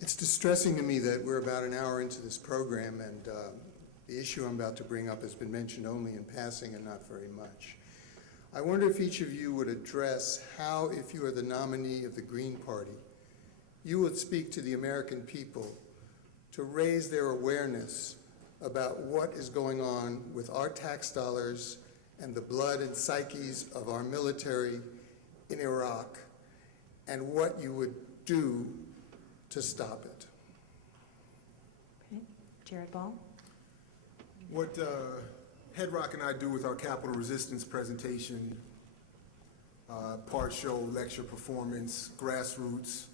It's distressing to me that we're about an hour into this program and the issue I'm about to bring up has been mentioned only in passing and not very much. I wonder if each of you would address how, if you are the nominee of the Green Party, you would speak to the American people to raise their awareness about what is going on with our tax dollars and the blood and psyches of our military in Iraq, and what you would do to stop it. Okay. Jared Ball. What Headrock and I do with our capital resistance presentation, part show, lecture, performance, grassroots,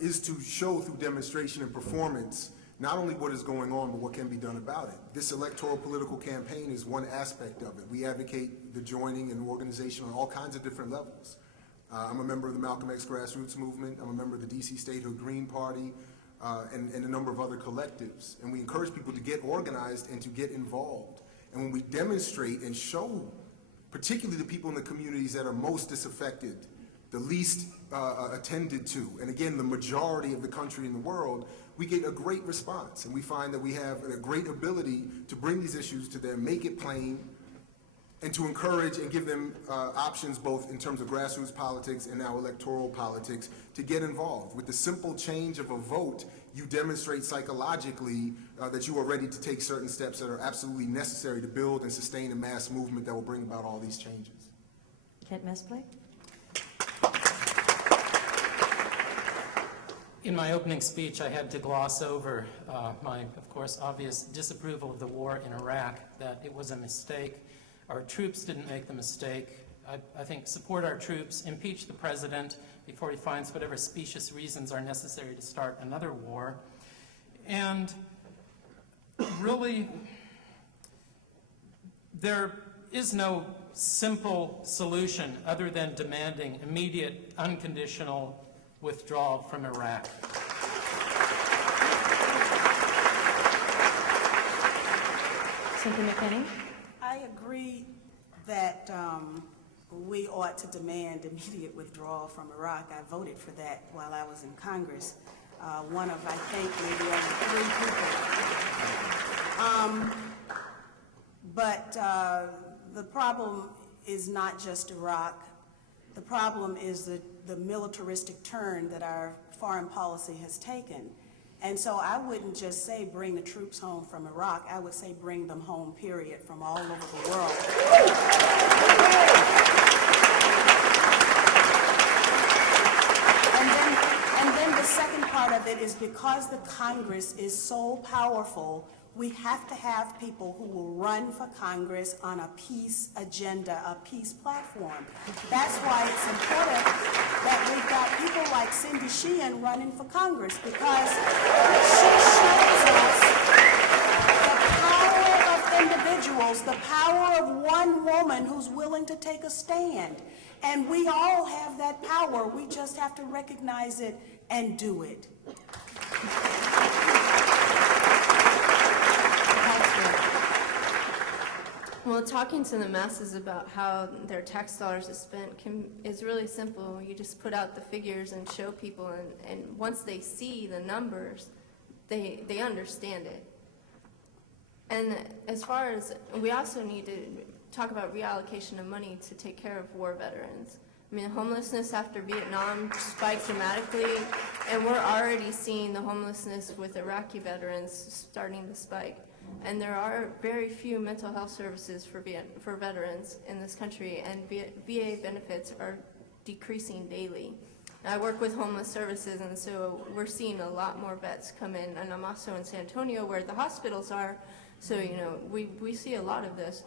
is to show through demonstration and performance not only what is going on, but what can be done about it. This electoral political campaign is one aspect of it. We advocate the joining and organization on all kinds of different levels. I'm a member of the Malcolm X grassroots movement. I'm a member of the DC Statehood Green Party, and a number of other collectives. And we encourage people to get organized and to get involved. And when we demonstrate and show, particularly the people in the communities that are most disaffected, the least attended to, and again, the majority of the country in the world, we get a great response. And we find that we have a great ability to bring these issues to them, make it plain, and to encourage and give them options both in terms of grassroots politics and now electoral politics to get involved. With the simple change of a vote, you demonstrate psychologically that you are ready to take certain steps that are absolutely necessary to build and sustain a mass movement that will bring about all these changes. Kent Mesplay. In my opening speech, I had to gloss over my, of course, obvious disapproval of the war in Iraq, that it was a mistake. Our troops didn't make the mistake. I think support our troops, impeach the president before he finds whatever specious reasons are necessary to start another war. And really, there is no simple solution other than demanding immediate, unconditional withdrawal from Iraq. Cynthia McKinney. I agree that we ought to demand immediate withdrawal from Iraq. I voted for that while I was in Congress. One of, I think, maybe only 3 people. But the problem is not just Iraq. The problem is the militaristic turn that our foreign policy has taken. And so I wouldn't just say bring the troops home from Iraq. I would say bring them home, period, from all over the world. And then the second part of it is because the Congress is so powerful, we have to have people who will run for Congress on a peace agenda, a peace platform. That's why it's important that we've got people like Cindy Sheehan running for Congress, because she shows us the power of individuals, the power of one woman who's willing to take a stand. And we all have that power. We just have to recognize it and do it. Well, talking to the masses about how their tax dollars are spent is really simple. You just put out the figures and show people, and once they see the numbers, they understand it. And as far as, we also need to talk about reallocation of money to take care of war veterans. I mean, homelessness after Vietnam spiked dramatically, and we're already seeing the homelessness with Iraqi veterans starting to spike. And there are very few mental health services for veterans in this country, and VA benefits are decreasing daily. I work with homeless services, and so we're seeing a lot more vets come in, and I'm also in San Antonio where the hospitals are, so you know we see a lot of this.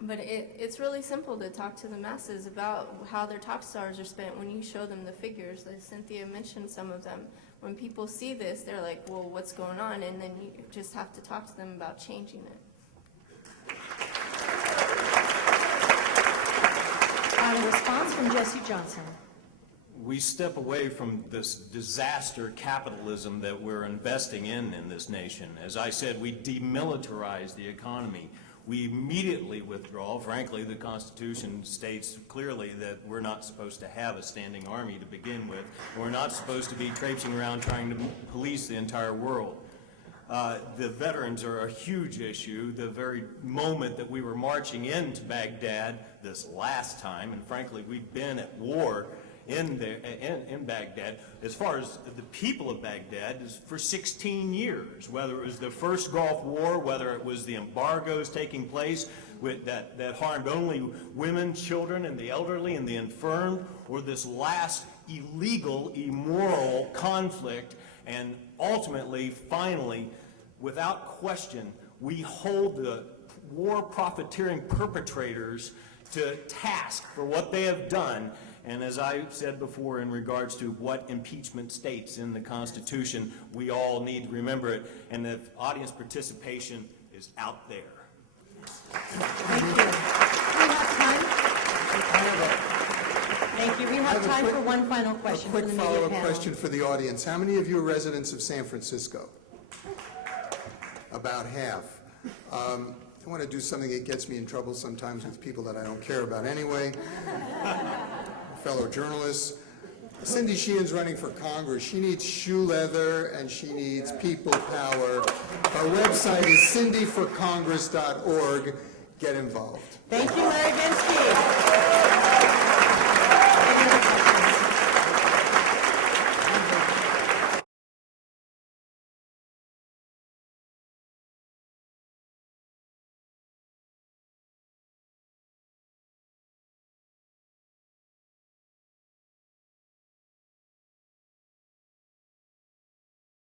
But it's really simple to talk to the masses about how their tax dollars are spent when you show them the figures. Like Cynthia mentioned some of them. When people see this, they're like, well, what's going on? And then you just have to talk to them about changing it. A response from Jesse Johnson. We step away from this disaster capitalism that we're investing in this nation. As I said, we demilitarize the economy. we immediately withdraw. Frankly, the Constitution states clearly that we're not supposed to have a standing army to begin with. We're not supposed to be traipsing around trying to police the entire world. The veterans are a huge issue. The very moment that we were marching into Baghdad this last time, and frankly, we've been at war in Baghdad, as far as the people of Baghdad, is for 16 years, whether it was the first Gulf War, whether it was the embargoes taking place that harmed only women, children, and the elderly and the infirm, or this last illegal, immoral conflict. And ultimately, finally, without question, we hold the war profiteering perpetrators to task for what they have done. And as I said before, in regards to what impeachment states in the Constitution, we all need to remember it, and the audience participation is out there. Thank you. We have time. Thank you. We have time for one final question A from quick the media follow-up panel. question for the audience. How many of you are residents of San Francisco? About half. I want to do something that gets me in trouble sometimes with people that I don't care about anyway. Fellow journalists. Cindy Sheehan's running for Congress. She needs shoe leather and she needs people power. Our website is cindyforcongress.org. Get involved. Thank you, Larry Ginsky.